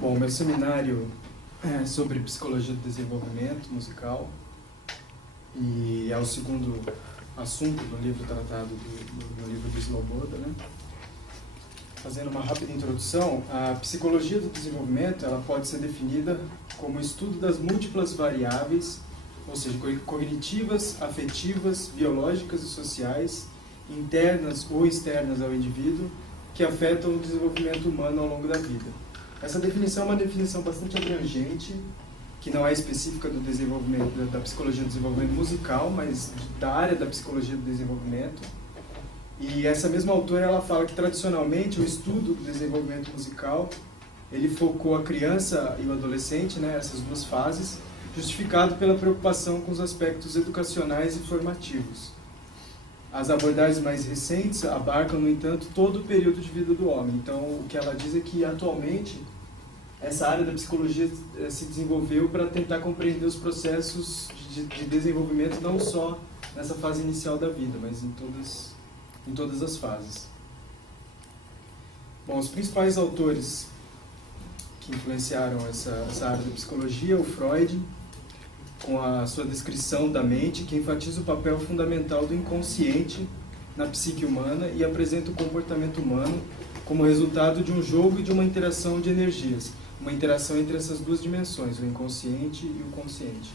Bom, meu seminário é sobre psicologia do desenvolvimento musical e é o segundo assunto do livro tratado no livro do Sloboda, né? Fazendo uma rápida introdução, a psicologia do desenvolvimento ela pode ser definida como o estudo das múltiplas variáveis, ou seja, cognitivas, afetivas, biológicas e sociais, internas ou externas ao indivíduo, que afetam o desenvolvimento humano ao longo da vida. Essa definição é uma definição bastante abrangente, que não é específica do desenvolvimento, da psicologia do desenvolvimento musical, mas da área da psicologia do desenvolvimento. E essa mesma autora ela fala que tradicionalmente o estudo do desenvolvimento musical ele focou a criança e o adolescente, né, essas duas fases, justificado pela preocupação com os aspectos educacionais e formativos. As abordagens mais recentes abarcam, no entanto, todo o período de vida do homem. Então, o que ela diz é que, atualmente, essa área da psicologia se desenvolveu para tentar compreender os processos de desenvolvimento não só nessa fase inicial da vida, mas em todas as fases. Bom, os principais autores que influenciaram essa área da psicologia, o Freud, com a sua descrição da mente, que enfatiza o papel fundamental do inconsciente na psique humana e apresenta o comportamento humano como resultado de um jogo e de uma interação de energias, uma interação entre essas duas dimensões, o inconsciente e o consciente.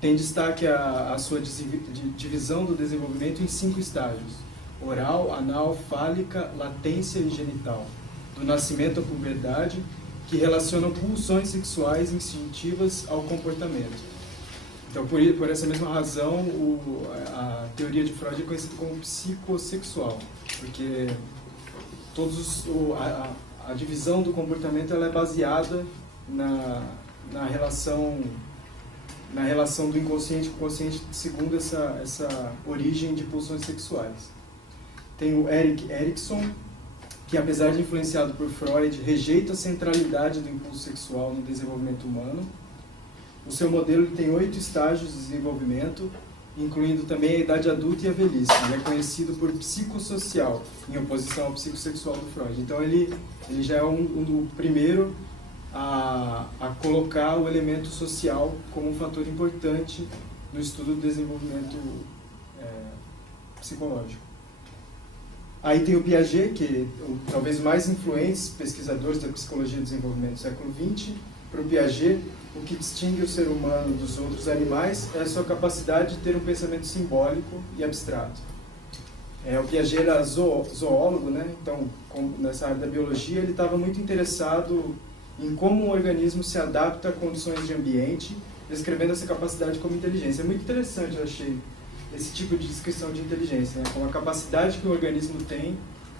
Tem destaque a sua divisão do desenvolvimento em 5 estágios: oral, anal, fálica, latência e genital, do nascimento à puberdade, que relacionam pulsões sexuais instintivas ao comportamento. Então, por essa mesma razão, a teoria de Freud é conhecida como psicossexual, porque a divisão do comportamento ela é baseada na relação do inconsciente com o consciente segundo essa origem de pulsões sexuais. Tem o Erik Erikson, que apesar de influenciado por Freud, rejeita a centralidade do impulso sexual no desenvolvimento humano. O seu modelo tem 8 estágios de desenvolvimento, incluindo também a idade adulta e a velhice. Ele é conhecido por psicossocial, em oposição ao psicossexual do Freud. Então ele já é um primeiro a colocar o elemento social como um fator importante no estudo do desenvolvimento psicológico. Aí tem o Piaget, que é talvez o mais influentes pesquisadores da psicologia do desenvolvimento do século XX. Para o Piaget, o que distingue o ser humano dos outros animais é a sua capacidade de ter um pensamento simbólico e abstrato. O Piaget era zoólogo, né? Então, nessa área da biologia, ele estava muito interessado em como um organismo se adapta a condições de ambiente, descrevendo essa capacidade como inteligência. É muito interessante, eu achei, esse tipo de descrição de inteligência, né? Com a capacidade que o organismo tem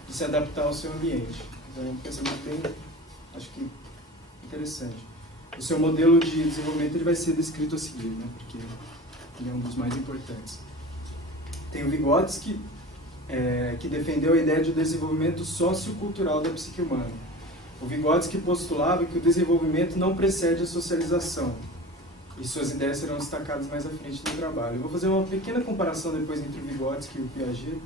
de se adaptar ao seu ambiente. Então, é um pensamento bem, acho que, interessante. O seu modelo de desenvolvimento ele vai ser descrito a seguir, né? Porque ele é um dos mais importantes. Tem o Vygotsky, que defendeu a ideia de desenvolvimento sociocultural da psique humana. O Vygotsky postulava que o desenvolvimento não precede a socialização, e suas ideias serão destacadas mais à frente no trabalho. Eu vou fazer uma pequena comparação depois entre o Vygotsky e o Piaget,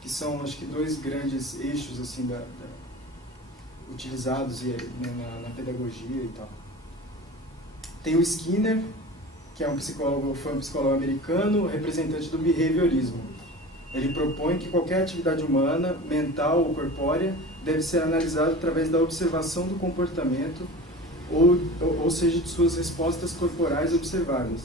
que são, acho que, 2 grandes eixos assim, utilizados na pedagogia e tal. Tem o Skinner, que foi um psicólogo americano, representante do behaviorismo. Ele propõe que qualquer atividade humana, mental ou corpórea, deve ser analisada através da observação do comportamento, ou seja, de suas respostas corporais observáveis.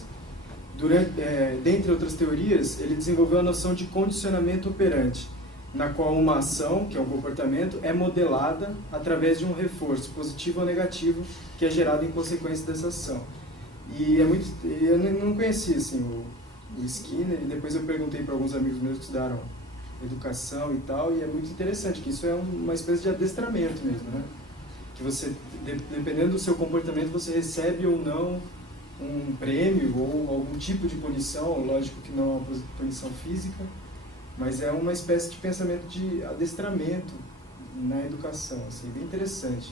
Dentre outras teorias, ele desenvolveu a noção de condicionamento operante, na qual uma ação, que é um comportamento, é modelada através de um reforço, positivo ou negativo, que é gerado em consequência dessa ação. E eu não conhecia assim, o Skinner, e depois eu perguntei para alguns amigos meus que estudaram educação e tal, e é muito interessante, que isso é uma espécie de adestramento mesmo, né? Que você, dependendo do seu comportamento, você recebe ou não um prêmio ou algum tipo de punição, lógico que não é uma punição física, mas é uma espécie de pensamento de adestramento na educação, assim, bem interessante.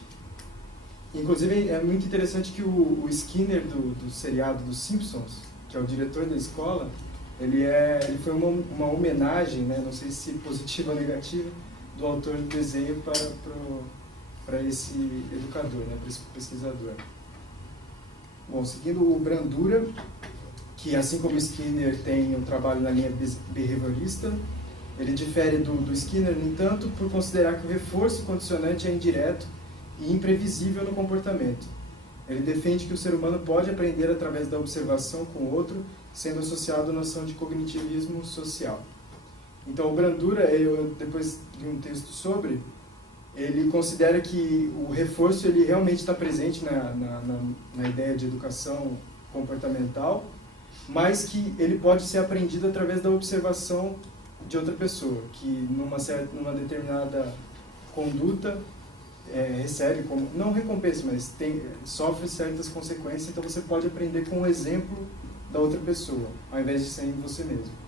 Inclusive, é muito interessante que o Skinner do seriado dos Simpsons, que é o diretor da escola, ele foi uma homenagem, né, não sei se positiva ou negativa, do autor do desenho para esse educador, né, para esse pesquisador. Bom, seguindo o Bandura, que assim como Skinner tem um trabalho na linha behaviorista, ele difere do Skinner, no entanto, por considerar que o reforço condicionante é indireto e imprevisível no comportamento. Ele defende que o ser humano pode aprender através da observação com o outro, sendo associado à noção de cognitivismo social. Então, o Bandura, eu depois li um texto sobre, ele considera que o reforço ele realmente está presente na ideia de educação comportamental, mas que ele pode ser aprendido através da observação de outra pessoa, que numa determinada conduta recebe, como, não recompensa, mas sofre certas consequências, então você pode aprender com o exemplo da outra pessoa, ao invés de ser em você mesmo.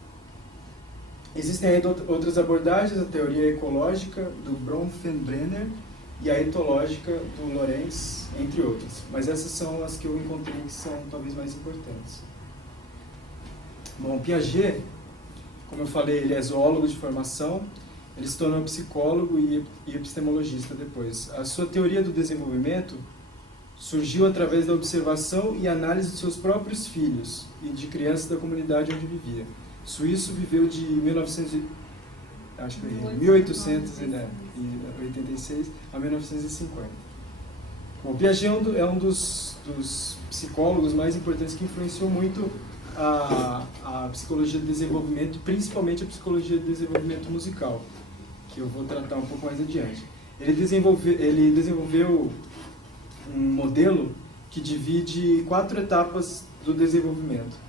Existem ainda outras abordagens, a teoria ecológica do Bronfenbrenner e a etológica do Lorenz, entre outras. Mas essas são as que eu encontrei que são talvez mais importantes. Bom, Piaget, como eu falei, ele é zoólogo de formação, ele se tornou psicólogo e epistemologista depois. A sua teoria do desenvolvimento surgiu através da observação e análise de seus próprios filhos e de crianças da comunidade onde vivia. Suíço viveu de 1886 a 1950. Bom, Piaget é um dos psicólogos mais importantes que influenciou muito a psicologia do desenvolvimento, principalmente a psicologia do desenvolvimento musical, que eu vou tratar um pouco mais adiante. Ele desenvolveu um modelo que divide 4 etapas do desenvolvimento.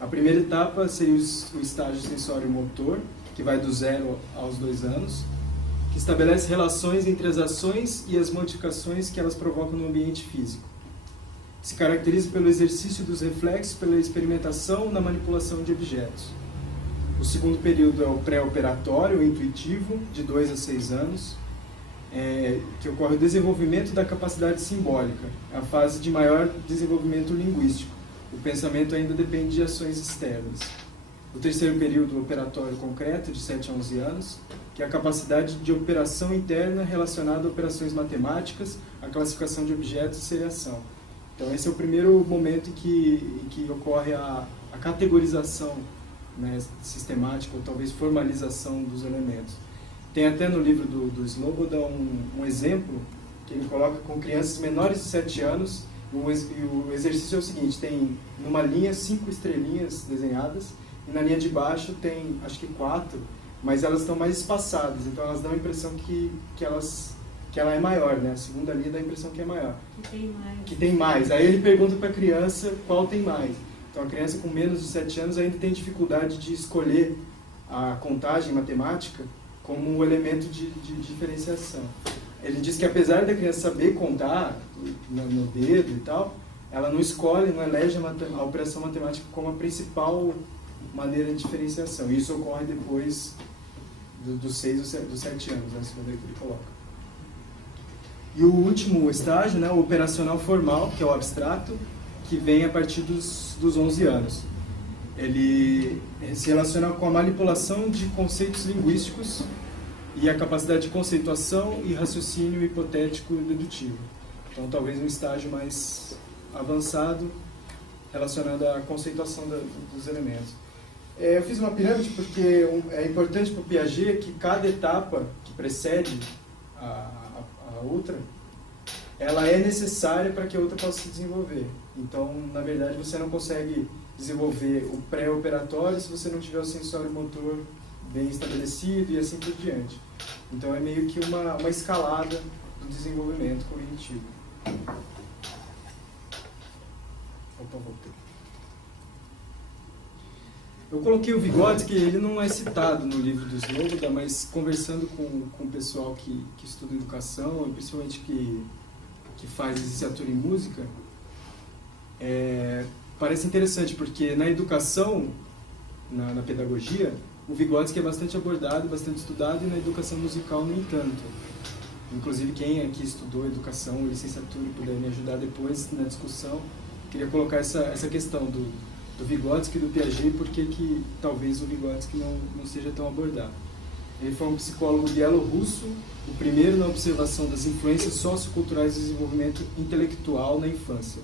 A primeira etapa seria o estágio sensório-motor, que vai do 0 aos 2 anos, que estabelece relações entre as ações e as modificações que elas provocam no ambiente físico. Se caracteriza pelo exercício dos reflexos, pela experimentação na manipulação de objetos. O segundo período é o pré-operatório, o intuitivo, de 2 a 6 anos, que ocorre o desenvolvimento da capacidade simbólica, a fase de maior desenvolvimento linguístico. O pensamento ainda depende de ações externas. O terceiro período operatório concreto, de 7 a 11 anos, que é a capacidade de operação interna relacionada a operações matemáticas, a classificação de objetos e seriação. Então esse é o primeiro momento em que ocorre a categorização, né, sistemática, ou talvez formalização dos elementos. Tem até no livro do Sloboda um exemplo que ele coloca com crianças menores de 7 anos. E o exercício é o seguinte: tem numa linha 5 estrelinhas desenhadas, e na linha de baixo tem, acho que 4, mas elas estão mais espaçadas, então elas dão a impressão que ela é maior, né? A segunda linha dá a impressão que é maior. Que tem mais. Aí ele pergunta para a criança qual tem mais. Então a criança com menos de 7 anos ainda tem dificuldade de escolher a contagem matemática como um elemento de diferenciação. Ele diz que apesar da criança saber contar no dedo e tal, ela não escolhe, não elege a operação matemática como a principal maneira de diferenciação. E isso ocorre depois dos 6 ou 7 anos, né, segundo ele coloca. E o último estágio, né, o operacional formal, que é o abstrato, que vem a partir dos 11 anos. Ele se relaciona com a manipulação de conceitos linguísticos e a capacidade de conceituação e raciocínio hipotético e dedutivo. Então, talvez um estágio mais avançado relacionado à conceituação dos elementos. Eu fiz uma pirâmide porque é importante para o Piaget que cada etapa que precede a outra, ela é necessária para que a outra possa se desenvolver. Então, na verdade, você não consegue desenvolver o pré-operatório se você não tiver o sensório motor bem estabelecido e assim por diante. Então é meio que uma escalada do desenvolvimento cognitivo. Opa, voltei. Eu coloquei o Vygotsky, ele não é citado no livro do Sloboda, mas conversando com o pessoal que estuda educação, principalmente que faz licenciatura em música, parece interessante, porque na educação, na pedagogia, o Vygotsky é bastante abordado, bastante estudado, e na educação musical, no entanto. Inclusive, quem aqui estudou educação, licenciatura, puder me ajudar depois na discussão, queria colocar essa questão do Vygotsky e do Piaget, porque que talvez o Vygotsky não seja tão abordado. Ele foi um psicólogo bielorrusso, o primeiro na observação das influências socioculturais do desenvolvimento intelectual na infância.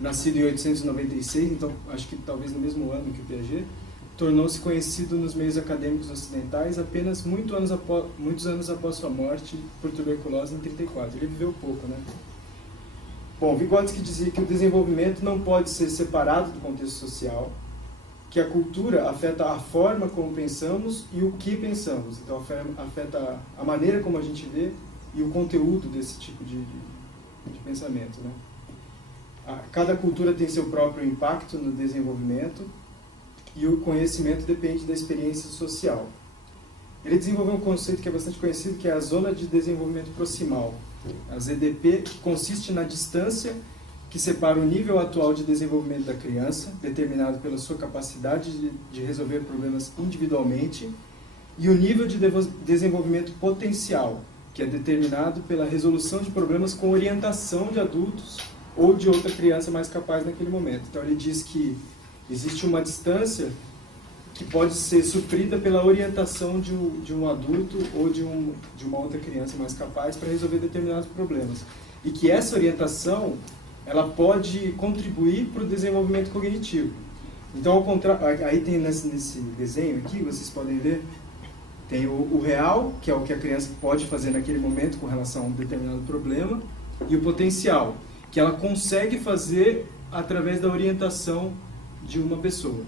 Nascido em 1896, então acho que talvez no mesmo ano que o Piaget, tornou-se conhecido nos meios acadêmicos ocidentais apenas muitos anos após sua morte por tuberculose em 1934. Ele viveu pouco, né? Bom, Vygotsky dizia que o desenvolvimento não pode ser separado do contexto social, que a cultura afeta a forma como pensamos e o que pensamos. Então, afeta a maneira como a gente vê e o conteúdo desse tipo de pensamento, né? Cada cultura tem seu próprio impacto no desenvolvimento e o conhecimento depende da experiência social. Ele desenvolveu um conceito que é bastante conhecido, que é a Zona de Desenvolvimento Proximal, a ZDP, que consiste na distância que separa o nível atual de desenvolvimento da criança, determinado pela sua capacidade de resolver problemas individualmente, e o nível de desenvolvimento potencial, que é determinado pela resolução de problemas com orientação de adultos ou de outra criança mais capaz naquele momento. Então ele diz que existe uma distância que pode ser suprida pela orientação de um adulto ou de uma outra criança mais capaz para resolver determinados problemas. E que essa orientação ela pode contribuir para o desenvolvimento cognitivo. Então, ao contrário, aí tem nesse desenho aqui, vocês podem ver, tem o real, que é o que a criança pode fazer naquele momento com relação a um determinado problema, e o potencial, que ela consegue fazer através da orientação de uma pessoa.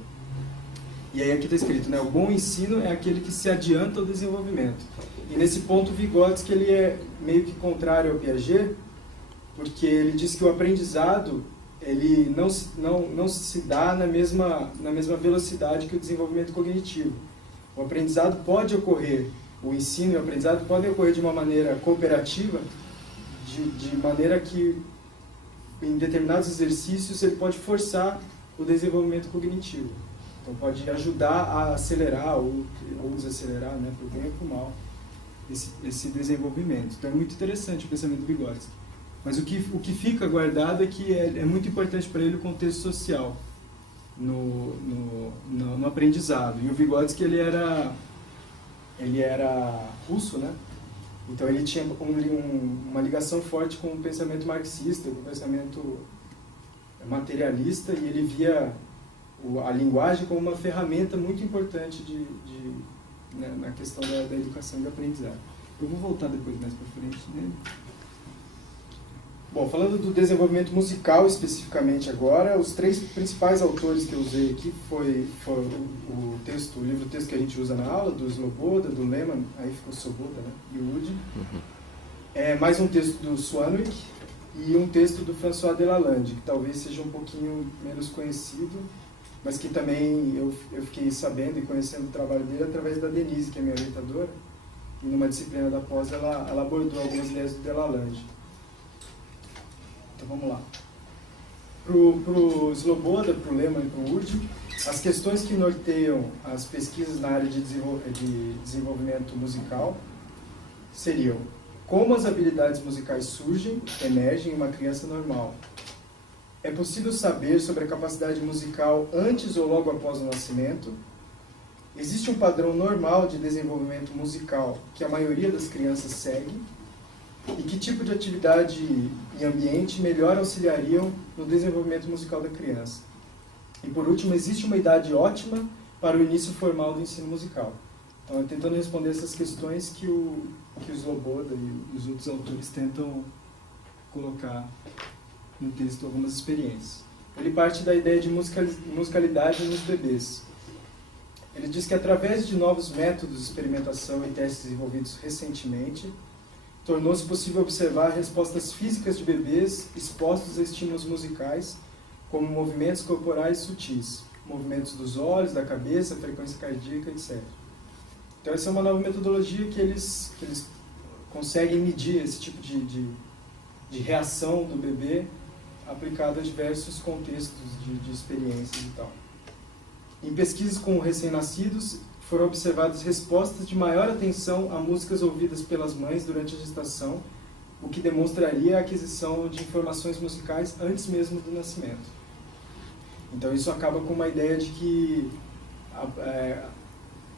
E aí aqui está escrito, né, o bom ensino é aquele que se adianta ao desenvolvimento. E nesse ponto, Vygotsky ele é meio que contrário ao Piaget, porque ele diz que o aprendizado ele não se dá na mesma velocidade que o desenvolvimento cognitivo. O aprendizado pode ocorrer, o ensino e o aprendizado podem ocorrer de uma maneira cooperativa, de maneira que em determinados exercícios ele pode forçar o desenvolvimento cognitivo. Então pode ajudar a acelerar ou desacelerar, né, para o bem ou para o mal, esse desenvolvimento. Então é muito interessante o pensamento do Vygotsky. Mas o que fica guardado é que é muito importante para ele o contexto social no aprendizado. E o Vygotsky ele era russo, né? Então ele tinha uma ligação forte com o pensamento marxista, com o pensamento materialista, e ele via a linguagem como uma ferramenta muito importante né, na questão da educação e do aprendizado. Eu vou voltar depois mais para frente, né? Bom, falando do desenvolvimento musical especificamente agora, os três principais autores que eu usei aqui foi o livro-texto que a gente usa na aula, do Sloboda, do Lehmann, aí ficou Soboda, né, e o Wood. Mais um texto do Swanwick e um texto do François Delalande, que talvez seja um pouquinho menos conhecido, mas que também eu fiquei sabendo e conhecendo o trabalho dele através da Denise, que é minha orientadora, e numa disciplina da pós ela abordou algumas ideias do Delalande. Então vamos lá. Para o Sloboda, para o Lehmann e para o Wood, as questões que norteiam as pesquisas na área de desenvolvimento musical seriam: como as habilidades musicais emergem em uma criança normal? É possível saber sobre a capacidade musical antes ou logo após o nascimento? Existe um padrão normal de desenvolvimento musical que a maioria das crianças segue? E que tipo de atividade e ambiente melhor auxiliariam no desenvolvimento musical da criança? E por último, existe uma idade ótima para o início formal do ensino musical? Então, tentando responder essas questões que o Sloboda e os outros autores tentam colocar no texto algumas experiências. Ele parte da ideia de musicalidade nos bebês. Ele diz que através de novos métodos de experimentação e testes desenvolvidos recentemente, tornou-se possível observar respostas físicas de bebês expostos a estímulos musicais, como movimentos corporais sutis, movimentos dos olhos, da cabeça, frequência cardíaca, etc. Então essa é uma nova metodologia que eles conseguem medir esse tipo de reação do bebê aplicado a diversos contextos de experiências e tal. Em pesquisas com recém-nascidos, foram observadas respostas de maior atenção a músicas ouvidas pelas mães durante a gestação, o que demonstraria a aquisição de informações musicais antes mesmo do nascimento. Então isso acaba com uma ideia de que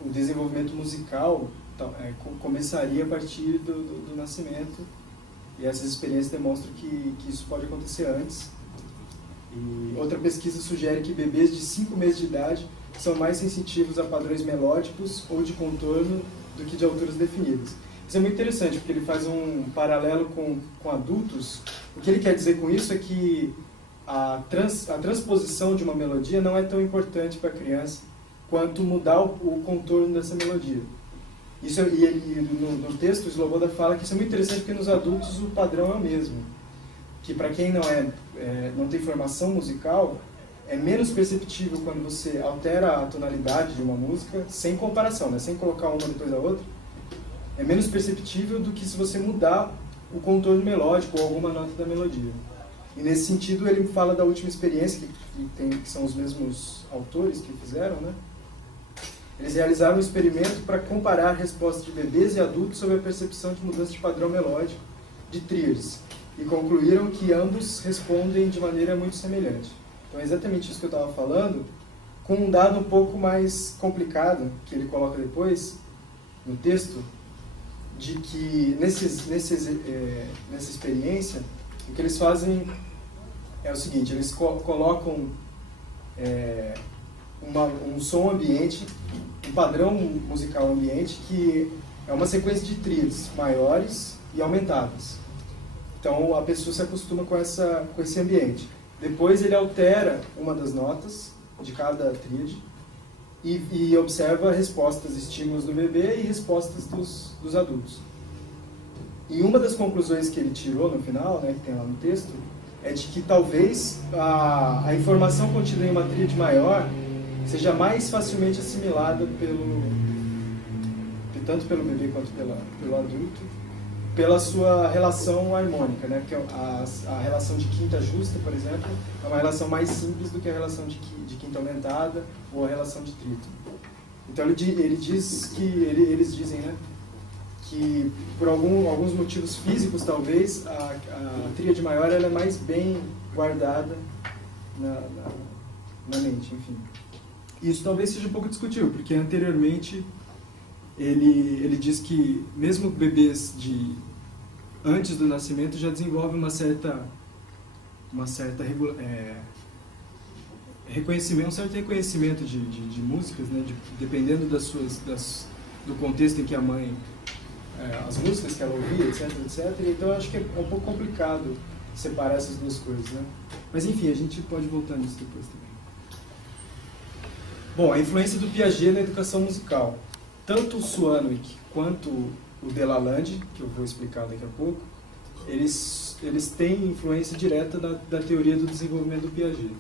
o desenvolvimento musical começaria a partir do nascimento, e essas experiências demonstram que isso pode acontecer antes. E outra pesquisa sugere que bebês de 5 meses de idade são mais sensitivos a padrões melódicos ou de contorno do que de alturas definidas. Isso é muito interessante, porque ele faz um paralelo com adultos. O que ele quer dizer com isso é que a transposição de uma melodia não é tão importante para a criança quanto mudar o contorno dessa melodia. Isso, no texto, o Sloboda fala que isso é muito interessante porque nos adultos o padrão é o mesmo. Que para quem não tem formação musical, é menos perceptível quando você altera a tonalidade de uma música, sem comparação, né? Sem colocar uma depois da outra. É menos perceptível do que se você mudar o contorno melódico ou alguma nota da melodia. E nesse sentido ele fala da última experiência, que são os mesmos autores que fizeram, né? Eles realizaram um experimento para comparar respostas de bebês e adultos sobre a percepção de mudança de padrão melódico de tríades, e concluíram que ambos respondem de maneira muito semelhante. Então é exatamente isso que eu estava falando, com um dado um pouco mais complicado, que ele coloca depois no texto, de que nessa experiência, o que eles fazem é o seguinte: eles colocam um som ambiente, um padrão musical ambiente, que é uma sequência de tríades maiores e aumentadas. Então a pessoa se acostuma com esse ambiente. Depois ele altera uma das notas de cada tríade e observa respostas, estímulos do bebê e respostas dos adultos. E uma das conclusões que ele tirou no final, né, que tem lá no texto, é de que talvez a informação contida em uma tríade maior seja mais facilmente assimilada tanto pelo bebê quanto pelo adulto, pela sua relação harmônica, né? Porque a relação de quinta justa, por exemplo, é uma relação mais simples do que a relação de quinta aumentada ou a relação de trítono. Então ele diz que eles dizem, né, que por alguns motivos físicos talvez a tríade maior ela é mais bem guardada na mente, enfim. Isso talvez seja um pouco discutível, porque anteriormente ele diz que mesmo bebês antes do nascimento já desenvolvem um certo reconhecimento de músicas, né, dependendo do contexto em que a mãe, as músicas que ela ouvia, etc. Então eu acho que é um pouco complicado separar essas duas coisas, né? Mas enfim, a gente pode voltar nisso depois também. Bom, a influência do Piaget na educação musical. Tanto o Suanwick quanto o Delalande, que eu vou explicar daqui a pouco, eles têm influência direta da teoria do desenvolvimento do Piaget.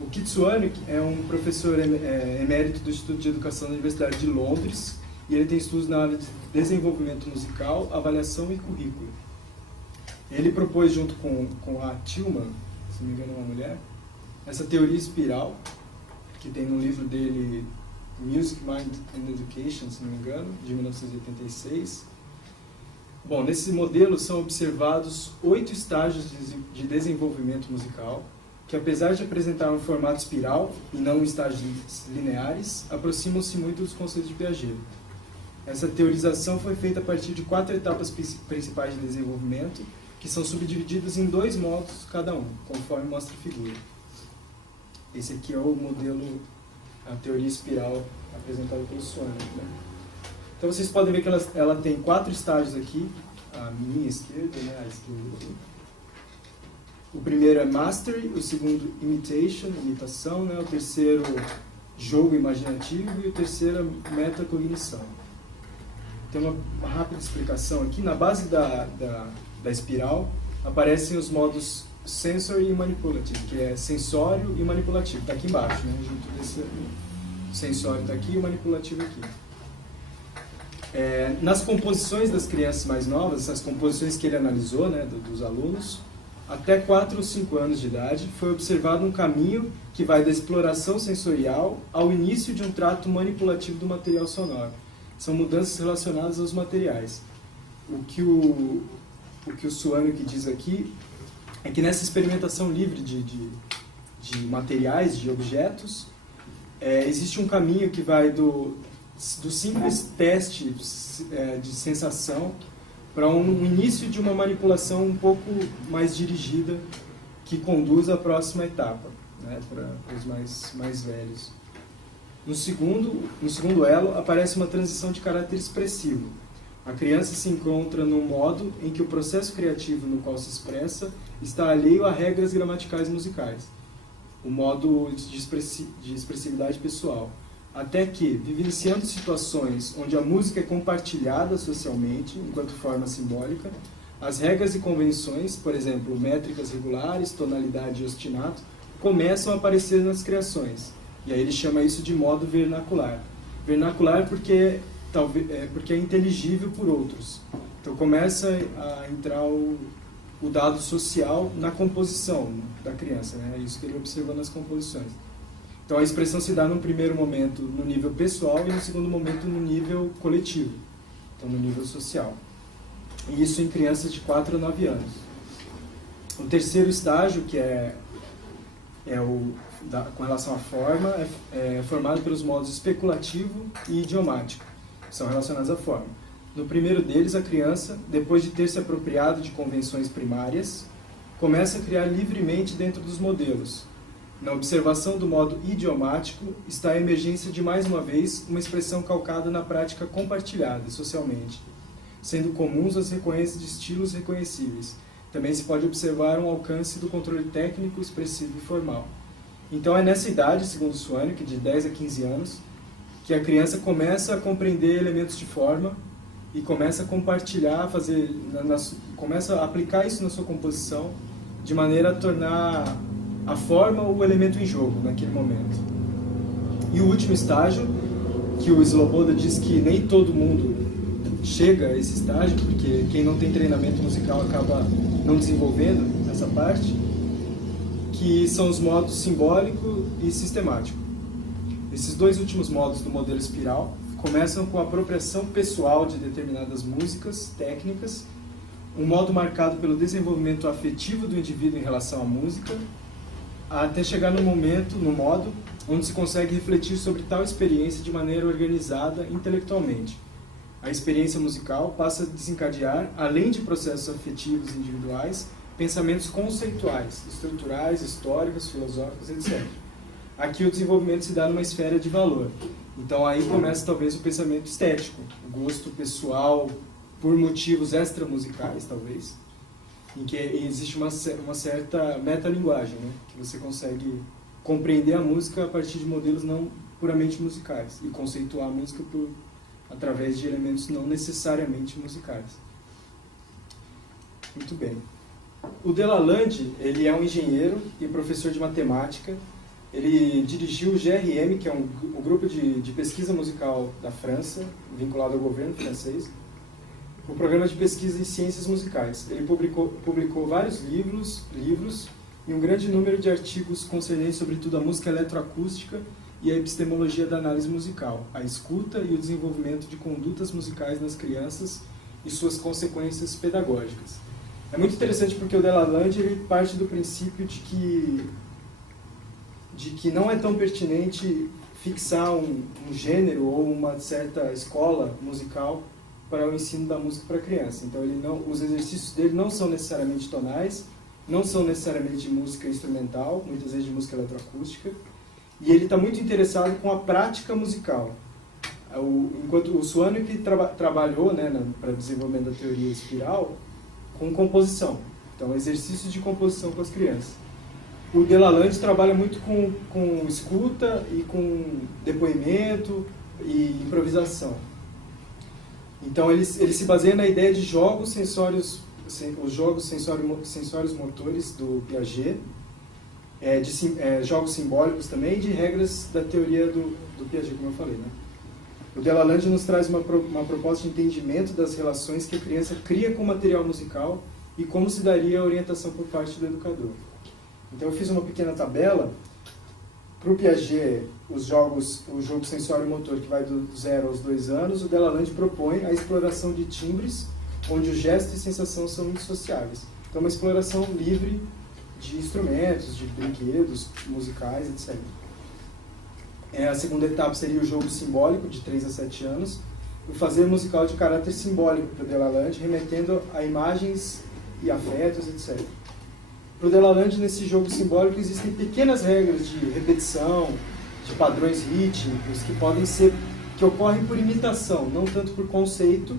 O Kit Suanwick é um professor emérito do Instituto de Educação da Universidade de Londres, e ele tem estudos na área de desenvolvimento musical, avaliação e currículo. Ele propôs, junto com a Tillman, se não me engano é uma mulher, essa teoria espiral, que tem no livro dele Music, Mind and Education, se não me engano, de 1986. Bom, nesse modelo são observados 8 estágios de desenvolvimento musical, que apesar de apresentar um formato espiral e não estágios lineares, aproximam-se muito dos conceitos de Piaget. Essa teorização foi feita a partir de 4 etapas principais de desenvolvimento, que são subdivididas em 2 modos cada um, conforme mostra a figura. Esse aqui é o modelo, a teoria espiral apresentada pelo Suanwick, né? Então vocês podem ver que ela tem 4 estágios aqui, a minha esquerda, né, a esquerda aqui. O primeiro é Mastery, o segundo Imitation, imitação, né, o terceiro Jogo imaginativo e o terceiro Metacognição. Tem uma rápida explicação aqui. Na base da espiral aparecem os modos Sensory e Manipulative, que é sensório e manipulativo. Está aqui embaixo, né? Junto desse sensório está aqui e o manipulativo aqui. Nas composições das crianças mais novas, essas composições que ele analisou, né, dos alunos, até 4 ou 5 anos de idade, foi observado um caminho que vai da exploração sensorial ao início de um trato manipulativo do material sonoro. São mudanças relacionadas aos materiais. O que o Suanwick diz aqui é que nessa experimentação livre de materiais, de objetos, existe um caminho que vai do simples teste de sensação para um início de uma manipulação um pouco mais dirigida que conduz à próxima etapa, né, para os mais velhos. No segundo elo, aparece uma transição de caráter expressivo. A criança se encontra num modo em que o processo criativo no qual se expressa está alheio a regras gramaticais musicais, o modo de expressividade pessoal, até que, vivenciando situações onde a música é compartilhada socialmente, enquanto forma simbólica, as regras e convenções, por exemplo, métricas regulares, tonalidade e ostinato, começam a aparecer nas criações. E aí ele chama isso de modo vernacular. Vernacular porque é inteligível por outros. Então começa a entrar o dado social na composição da criança, né? É isso que ele observa nas composições. Então a expressão se dá num primeiro momento no nível pessoal e no segundo momento no nível coletivo, então no nível social. E isso em crianças de 4 a 9 anos. O terceiro estágio, que com relação à forma, é formado pelos modos especulativo e idiomático, que são relacionados à forma. No primeiro deles, a criança, depois de ter se apropriado de convenções primárias, começa a criar livremente dentro dos modelos. Na observação do modo idiomático está a emergência de, mais uma vez, uma expressão calcada na prática compartilhada socialmente, sendo comuns as recorrências de estilos reconhecíveis. Também se pode observar um alcance do controle técnico, expressivo e formal. Então é nessa idade, segundo Suânio, que de 10 a 15 anos, que a criança começa a compreender elementos de forma e começa a compartilhar, começa a aplicar isso na sua composição, de maneira a tornar a forma o elemento em jogo naquele momento. E o último estágio, que o Sloboda diz que nem todo mundo chega a esse estágio, porque quem não tem treinamento musical acaba não desenvolvendo essa parte, que são os modos simbólico e sistemático. Esses dois últimos modos do modelo espiral começam com a apropriação pessoal de determinadas músicas, técnicas, um modo marcado pelo desenvolvimento afetivo do indivíduo em relação à música, até chegar no modo, onde se consegue refletir sobre tal experiência de maneira organizada intelectualmente. A experiência musical passa a desencadear, além de processos afetivos individuais, pensamentos conceituais, estruturais, históricos, filosóficos, etc. Aqui o desenvolvimento se dá numa esfera de valor. Então aí começa talvez o pensamento estético, o gosto pessoal por motivos extramusicais, talvez, em que existe uma certa metalinguagem, né? Que você consegue compreender a música a partir de modelos não puramente musicais e conceituar a música através de elementos não necessariamente musicais. Muito bem. O Delalande, ele é um engenheiro e professor de matemática. Ele dirigiu o GRM, que é um grupo de pesquisa musical da França, vinculado ao governo francês, o programa de pesquisa em ciências musicais. Ele publicou vários livros e um grande número de artigos concernentes sobretudo a música eletroacústica e a epistemologia da análise musical, a escuta e o desenvolvimento de condutas musicais nas crianças e suas consequências pedagógicas. É muito interessante porque o Delalande ele parte do princípio de que não é tão pertinente fixar um gênero ou uma certa escola musical para o ensino da música para a criança. Então os exercícios dele não são necessariamente tonais, não são necessariamente de música instrumental, muitas vezes de música eletroacústica, e ele está muito interessado com a prática musical. Enquanto o Suânio que trabalhou, né, para o desenvolvimento da teoria espiral com composição, então exercícios de composição com as crianças. O Delalande trabalha muito com escuta e com depoimento e improvisação. Então ele se baseia na ideia de jogos sensórios, os jogos sensórios motores do Piaget, jogos simbólicos também, de regras da teoria do Piaget, como eu falei, né? O Delalande nos traz uma proposta de entendimento das relações que a criança cria com o material musical e como se daria a orientação por parte do educador. Então eu fiz uma pequena tabela. Para o Piaget, o jogo sensório-motor que vai do 0 aos 2 anos, o Delalande propõe a exploração de timbres, onde o gesto e sensação são indissociáveis. Então uma exploração livre de instrumentos, de brinquedos musicais, etc. A segunda etapa seria o jogo simbólico, de 3 a 7 anos, o fazer musical de caráter simbólico para o Delalande, remetendo a imagens e afetos, etc. Para o Delalande, nesse jogo simbólico, existem pequenas regras de repetição, de padrões rítmicos, que ocorrem por imitação, não tanto por conceito,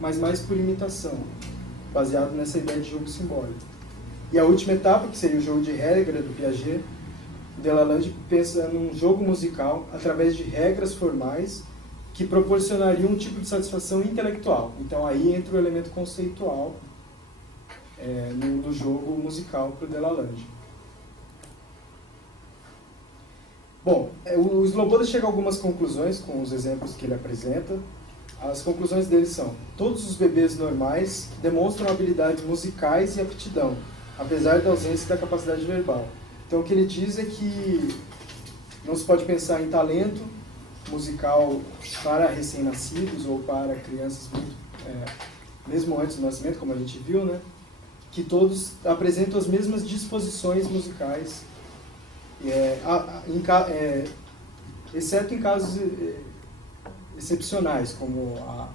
mas mais por imitação, baseado nessa ideia de jogo simbólico. E a última etapa, que seria o jogo de regra do Piaget, o Delalande pensa num jogo musical através de regras formais que proporcionariam um tipo de satisfação intelectual. Então aí entra o elemento conceitual no jogo musical para o Delalande. Bom, o Sloboda chega a algumas conclusões com os exemplos que ele apresenta. As conclusões dele são: todos os bebês normais demonstram habilidades musicais e aptidão, apesar da ausência da capacidade verbal. Então o que ele diz é que não se pode pensar em talento musical para recém-nascidos ou para crianças mesmo antes do nascimento, como a gente viu, né? Que todos apresentam as mesmas disposições musicais, exceto em casos excepcionais, como a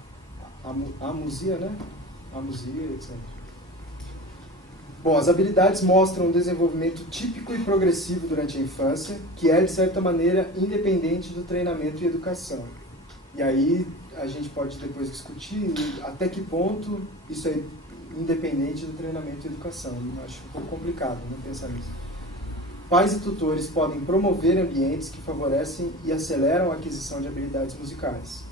amusia, né? Amusia, etc. Bom, as habilidades mostram um desenvolvimento típico e progressivo durante a infância, que é, de certa maneira, independente do treinamento e educação. E aí a gente pode depois discutir até que ponto isso é independente do treinamento e educação. Eu acho um pouco complicado, né, pensar nisso. Pais e tutores podem promover ambientes que favorecem e aceleram a aquisição de habilidades musicais.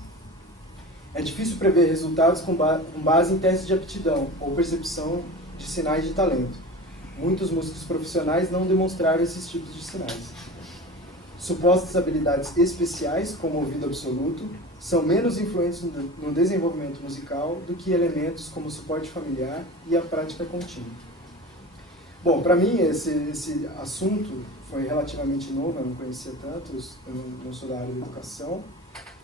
É difícil prever resultados com base em testes de aptidão ou percepção de sinais de talento. Muitos músicos profissionais não demonstraram esses tipos de sinais. Supostas habilidades especiais, como o ouvido absoluto, são menos influentes no desenvolvimento musical do que elementos como o suporte familiar e a prática contínua. Bom, para mim esse assunto foi relativamente novo, eu não conhecia tanto, eu não sou da área da educação,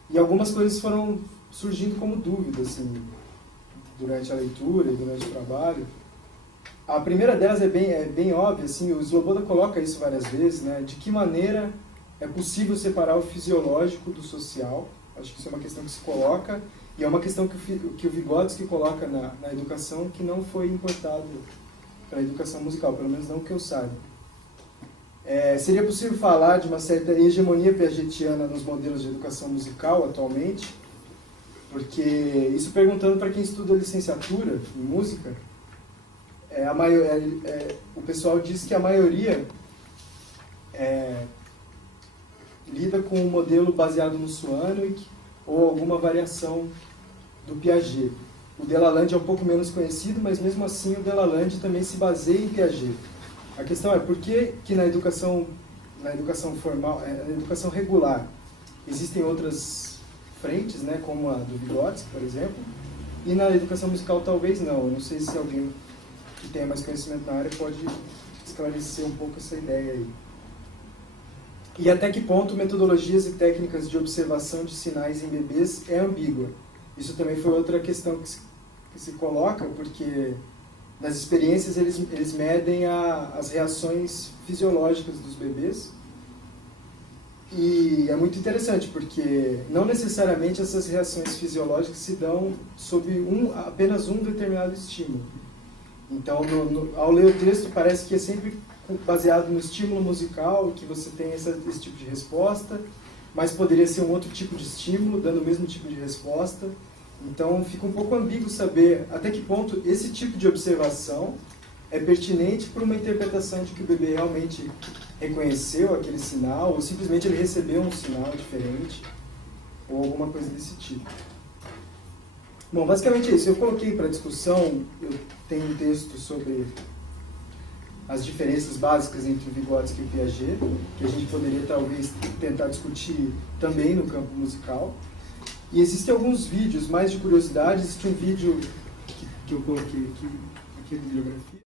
e algumas coisas foram surgindo como dúvidas, assim, durante a leitura e durante o trabalho. A primeira delas é bem óbvia, assim, o Sloboda coloca isso várias vezes, né? De que maneira é possível separar o fisiológico do social? Acho que isso é uma questão que se coloca, e é uma questão que o Vygotsky coloca na educação, que não foi importado para a educação musical, pelo menos não que eu saiba. Seria possível falar de uma certa hegemonia piagetiana nos modelos de educação musical atualmente? Porque, isso perguntando para quem estuda licenciatura em música, o pessoal diz que a maioria lida com um modelo baseado no Swanwick ou alguma variação do Piaget. O Delalande é um pouco menos conhecido, mas mesmo assim o Delalande também se baseia em Piaget. A questão é por que na educação formal, na educação regular, existem outras frentes, né, como a do Vygotsky, por exemplo, e na educação musical talvez não. Eu não sei se alguém que tenha mais conhecimento na área pode esclarecer um pouco essa ideia aí. E até que ponto metodologias e técnicas de observação de sinais em bebês é ambígua. Isso também foi outra questão que se coloca, porque nas experiências eles medem as reações fisiológicas dos bebês. E é muito interessante, porque não necessariamente essas reações fisiológicas se dão sob apenas um determinado estímulo. Então, ao ler o texto, parece que é sempre baseado no estímulo musical, que você tem esse tipo de resposta, mas poderia ser um outro tipo de estímulo, dando o mesmo tipo de resposta. Então, fica um pouco ambíguo saber até que ponto esse tipo de observação é pertinente para uma interpretação de que o bebê realmente reconheceu aquele sinal, ou simplesmente ele recebeu um sinal diferente, ou alguma coisa desse tipo. Bom, basicamente é isso. Eu coloquei para discussão, eu tenho um texto sobre as diferenças básicas entre o Vygotsky e o Piaget, que a gente poderia talvez tentar discutir também no campo musical. E existem alguns vídeos, mais de curiosidade. Existe um vídeo que eu coloquei aqui na bibliografia.